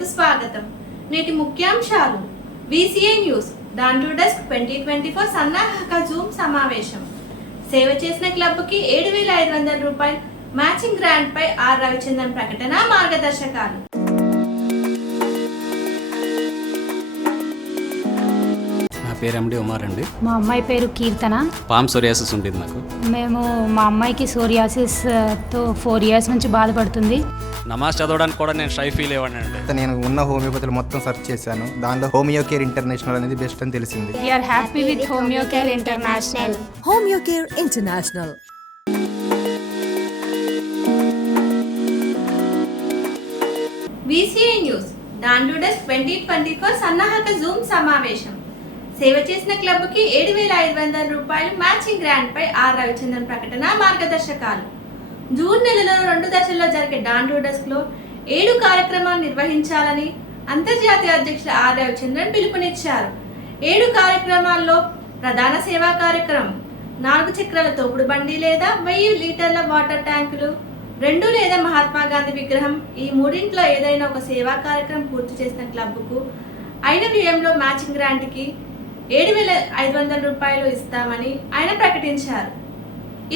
కు స్వాగతం. నేటి ముఖ్యాంశాలు. VCA news dawn to desk 2024 సన్నాహక జూమ్ సమావేశం. సేవ చేసిన క్లబ్కి 7,500 రూపాయలు మ్యాచింగ్ గ్రాంట్ పై ఆర్ రవిచంద్రన్ ప్రకటన, మార్గదర్శకాలు. నా పేరు ఎండి ఉమార్ అండి. మా అమ్మాయి పేరు కీర్తన. పామ్ సోరియాసిస్ ఉంటుంది నాకు. మా అమ్మాయికి సోరియాసిస్తో 4 years నుంచి బాధపడుతుంది. నమాజ్ చదవడానికి కూడా నేను షై ఫీల్ అయ్యానండి. నేను ఉన్న హోమియోపతిలో మొత్తం సెర్చ్ చేశాను. దానిలో హోమియో కేర్ ఇంటర్నేషనల్ అనేది బెస్ట్ అని తెలిసింది. We are happy with Homeo Care International. Homeo Care International. VCA news dawn to desk 2024 సన్నాహక జూమ్ సమావేశం. సేవ చేసిన క్లబ్కి 7,500 రూపాయలు మ్యాచింగ్ గ్రాంట్ పై ఆర్ రవిచంద్రన్ ప్రకటన, మార్గదర్శకాలు. జూన్ నెలలో 2 దశల్లో జరిగే డాన్ టు డెస్క్ లో 7 కార్యక్రమాలు నిర్వహించాలని అంతర్జాతీయ అధ్యక్షులు ఆర్ రవిచంద్రన్ పిలుపునిచ్చారు. 7 కార్యక్రమాల్లో ప్రధాన సేవా కార్యక్రమం 4 చక్రాల తోపుడు బండి లేదా 1000 లీటర్ల వాటర్ ట్యాంకులు, 2 లేదా మహాత్మా గాంధీ విగ్రహం. ఈ మూడింట్లో ఏదైనా ఒక సేవా కార్యక్రమం పూర్తి చేసిన క్లబ్కు అయిన వ్యయంలో మ్యాచింగ్ గ్రాంట్కి 7,500 రూపాయలు ఇస్తామని ఆయన ప్రకటించారు.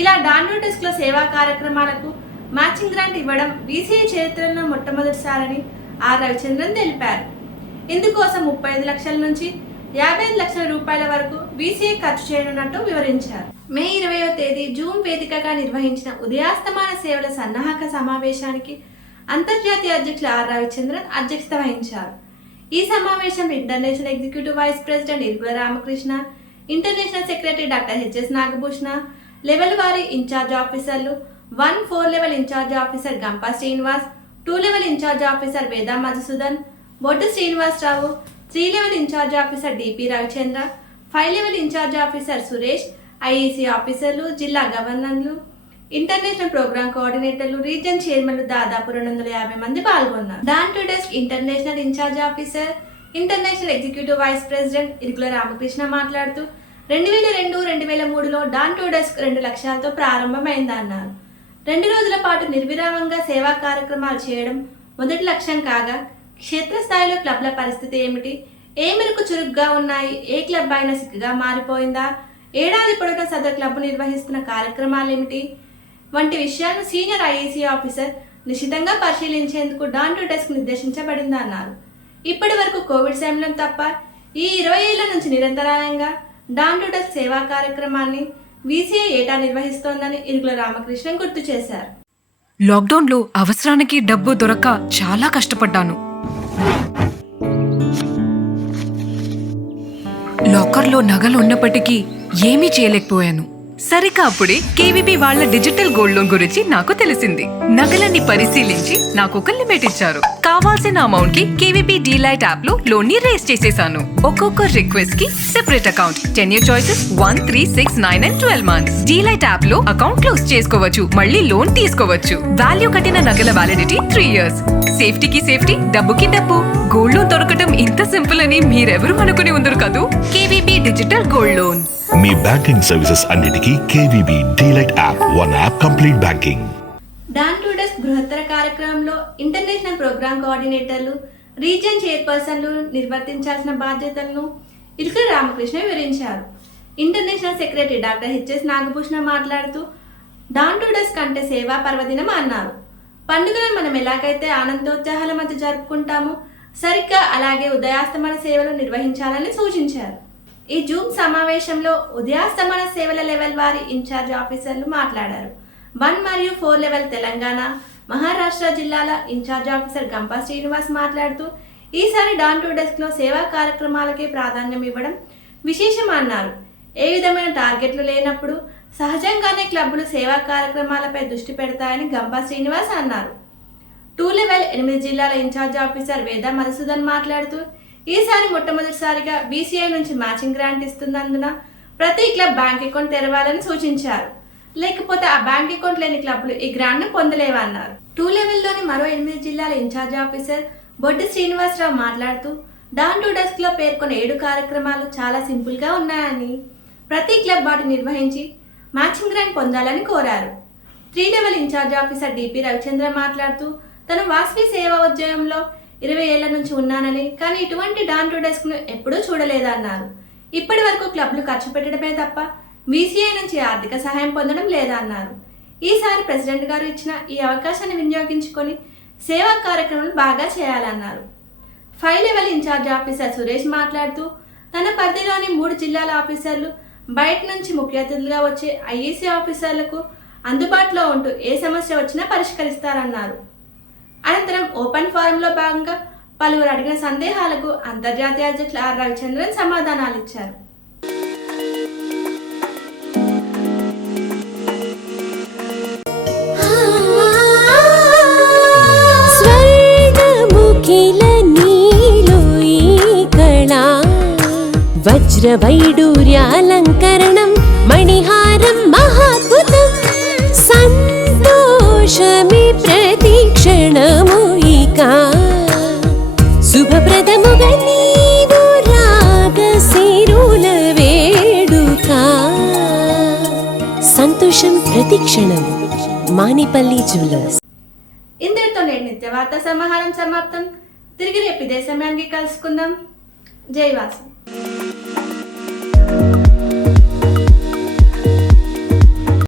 ఇలా డాన్ టు డెస్క్ లో సేవా కార్యక్రమాలకు మ్యాచింగ్ గ్రాంట్ ఇవ్వడం VCA చరిత్రలో మొట్టమొదటిసారని ఆర్ రవిచంద్రన్ తెలిపారు. ఇందుకోసం 35 లక్షల నుంచి 55 లక్షల రూపాయల వరకు VCA ఖర్చు చేయనున్నట్టు వివరించారు. మే 20వ తేదీ జూమ్ వేదికగా నిర్వహించిన ఉదయాస్తమాన సేవల సన్నాహక సమావేశానికి అంతర్జాతీయ అధ్యక్షులు ఆర్ రవిచంద్రన్ అధ్యక్షత వహించారు. ఈ సమావేశంలో international executive vice president Irugula Ramakrishna, international secretary doctor HS Nagabhushana, level వారీ ఇన్ఛార్జ్ ఆఫీసర్లు 1-4 level incharge officer Gampa Srinivas, 2 level incharge officer Veda Madhusudan, Boddu Srinivasarao, 3 level incharge officer DP Ravichandra, 5 level incharge officer Suresh, IEC ఆఫీసర్లు, జిల్లా గవర్నర్లు, ఇంటర్నేషనల్ ప్రోగ్రామ్ కోఆర్డినేటర్లు, రీజన్ చైర్మన్లు దాదాపు 250 మంది పాల్గొన్నారు. Dawn to desk international incharge officer, international executive vice president Irugula Ramakrishna మాట్లాడుతూ 2002-2003లో డాన్ టు డెస్క్ 2 లక్ష్యాలతో ప్రారంభమైందన్నారు. 2 రోజుల పాటు నిర్విరామంగా సేవా కార్యక్రమాలు చేయడం మొదటి లక్ష్యం కాగా, క్షేత్రస్థాయిలో క్లబ్ల పరిస్థితి ఏమిటి, ఏ మేరకు చురుగ్గా ఉన్నాయి, ఏ క్లబ్ అయినా సిక్కుగా మారిపోయిందా, ఏడాది పొడవునా సదరు క్లబ్ నిర్వహిస్తున్న కార్యక్రమాలు ఏమిటి వంటి విషయాలను సీనియర్ IEC ఆఫీసర్ నిశితంగా పరిశీలించేందుకు డాన్ టు డెస్క్ నిర్దేశించబడిందన్నారు. ఇప్పటి వరకు కోవిడ్ సమయం తప్ప ఈ 20 ఏళ్ల నుంచి నిరంతరాయంగా డాన్ టు డెస్క్ సేవా కార్యక్రమాన్ని VCA ఏటా నిర్వహిస్తోందని ఇరుగుల రామకృష్ణన్ గుర్తు చేశారు. లాక్డౌన్లో అవసరానికి డబ్బు దొరక్క చాలా కష్టపడ్డాను. లాకర్లో నగలు ఉన్నప్పటికీ ఏమీ చేయలేకపోయాను. సరిగ్గా అప్పుడే KVB వాళ్ళ డిజిటల్ గోల్డ్ లోన్ గురించి నాకు తెలిసింది. నగలన్నీ పరిశీలించి నాకు ఒక లిమిట్ ఇచ్చారు. కావాల్సిన అమౌంట్ కి KVB డీలైట్ యాప్ లో లోన్ ని రేస్ చేసేసాను. ఒక్కొక్క రిక్వెస్ట్ కి separate account, 10 year choices 1, 3, 6, 9 and 12 months. Delight app లో అకౌంట్ క్లోజ్ చేసుకోవచ్చు, మళ్ళీ లోన్ తీసుకోవచ్చు. వాల్యూ కట్టిన నగల వ్యాలిడిటీ 3 years. సేఫ్టీకి సేఫ్టీ, డబ్బుకి డబ్బు. గోల్డ్ లోన్ దొరకటం ఇంత సింపుల్ అని మీరెవరు అనుకుని ఉండరు కదూ. KVB digital gold loan. మీ బ్యాంకింగ్ సర్వీసెస్ అన్నిటికీ KVB delight app, one app complete banking. Dawn to desk బృహత్తర కార్యక్రమంలో ఇంటర్నేషనల్ ప్రోగ్రామ్ కోఆర్డినేటర్లు, రీజియన్ చైర్పర్సన్లు నిర్వర్తించాల్సిన బాధ్యతలను ఇరుగుల రామకృష్ణ వివరించారు. International secretary doctor HS Nagabhushana మాట్లాడుతూ డాన్ టు డెస్క్ అంటే సేవా పర్వదినం అన్నారు. పండుగలను మనం ఎలాగైతే ఆనందోత్సాహాల మధ్య జరుపుకుంటామో సరిగ్గా అలాగే ఉదయాస్తమన సేవలు నిర్వహించాలని సూచించారు. ఈ జూమ్ సమావేశంలో ఉదయాస్తమన సేవల లెవెల్ వారి ఇన్ఛార్జ్ ఆఫీసర్లు మాట్లాడారు. 1 మరియు 4 లెవెల్ తెలంగాణ, మహారాష్ట్ర జిల్లాల ఇన్ఛార్జ్ ఆఫీసర్ గంపా శ్రీనివాస్ మాట్లాడుతూ ఈసారి డాన్ టు డెస్క్ లో సేవా కార్యక్రమాలకే ప్రాధాన్యం ఇవ్వడం విశేషం అన్నారు. ఏ విధమైన టార్గెట్లు లేనప్పుడు సహజంగానే క్లబ్బులు సేవా కార్యక్రమాలపై దృష్టి పెడతాయని గంపా శ్రీనివాస్ అన్నారు. 2 లెవెల్ 8 జిల్లాల ఇన్ఛార్జ్ ఆఫీసర్ వేదా మధుసూదన్ మాట్లాడుతూ ఈసారి మొట్టమొదటిసారిగా VCA నుంచి మ్యాచింగ్ గ్రాంట్ ఇస్తున్నందున ప్రతి క్లబ్ బ్యాంక్ అకౌంట్ తెరవాలని సూచించారు. లేకపోతే ఆ బ్యాంక్ అకౌంట్ లేని క్లబ్లు ఈ గ్రాంట్ ను పొందలేవన్నారు. 2 లెవెల్లోని మరో 8 జిల్లాల ఇన్ఛార్జ్ ఆఫీసర్ బొడ్డు శ్రీనివాసరావు మాట్లాడుతూ డాన్ టు డెస్క్ లో పేర్కొన్న 7 కార్యక్రమాలు చాలా సింపుల్ గా ఉన్నాయని, ప్రతి క్లబ్ వాటిని నిర్వహించి మ్యాచింగ్ గ్రాంట్ పొందాలని కోరారు. 3 level incharge officer DP Ravichandra మాట్లాడుతూ తన వాసవి సేవా ఉద్యమంలో 20 ఏళ్ల నుంచి ఉన్నానని, కానీ ఇటువంటి డాన్ టు డెస్క్ను ఎప్పుడూ చూడలేదన్నారు. ఇప్పటి వరకు క్లబ్లు ఖర్చు పెట్టడమే తప్ప వీసీఐ నుంచి ఆర్థిక సహాయం పొందడం లేదన్నారు. ఈసారి ప్రెసిడెంట్ గారు ఇచ్చిన ఈ అవకాశాన్ని వినియోగించుకొని సేవా కార్యక్రమాలు బాగా చేయాలన్నారు. 5 లెవెల్ ఇన్ఛార్జ్ ఆఫీసర్ సురేష్ మాట్లాడుతూ తన పరిధిలోని 3 జిల్లాల ఆఫీసర్లు బయట నుంచి ముఖ్య అతిథులుగా వచ్చే ఐఈసీ ఆఫీసర్లకు అందుబాటులో ఉంటూ ఏ సమస్య వచ్చినా పరిష్కరిస్తారన్నారు. అనంతరం ఓపెన్ ఫోరంలో భాగంగా పలువురు అడిగిన సందేహాలకు అంతర్జాతీయ అధ్యక్షులు ఆర్ రవిచంద్రన్ సమాధానాలు ఇచ్చారు. వజ్రవైడూర్యాలంకరణం మణిహారం మహాద్భుతం సంతోషమే ప్రతిక్షణము ఇక శుభప్రదముగా నీవు రాగసిరుల వేడుక సంతోషం ప్రతిక్షణం మానిపల్లి జ్యువెలర్స్. ఇంతటితో నేటి నిత్య వార్తా సమాహారం సమాప్తం. తిరిగి రేపు ఇదే సమయానికి కలుసుకుందాం. జై వాసు.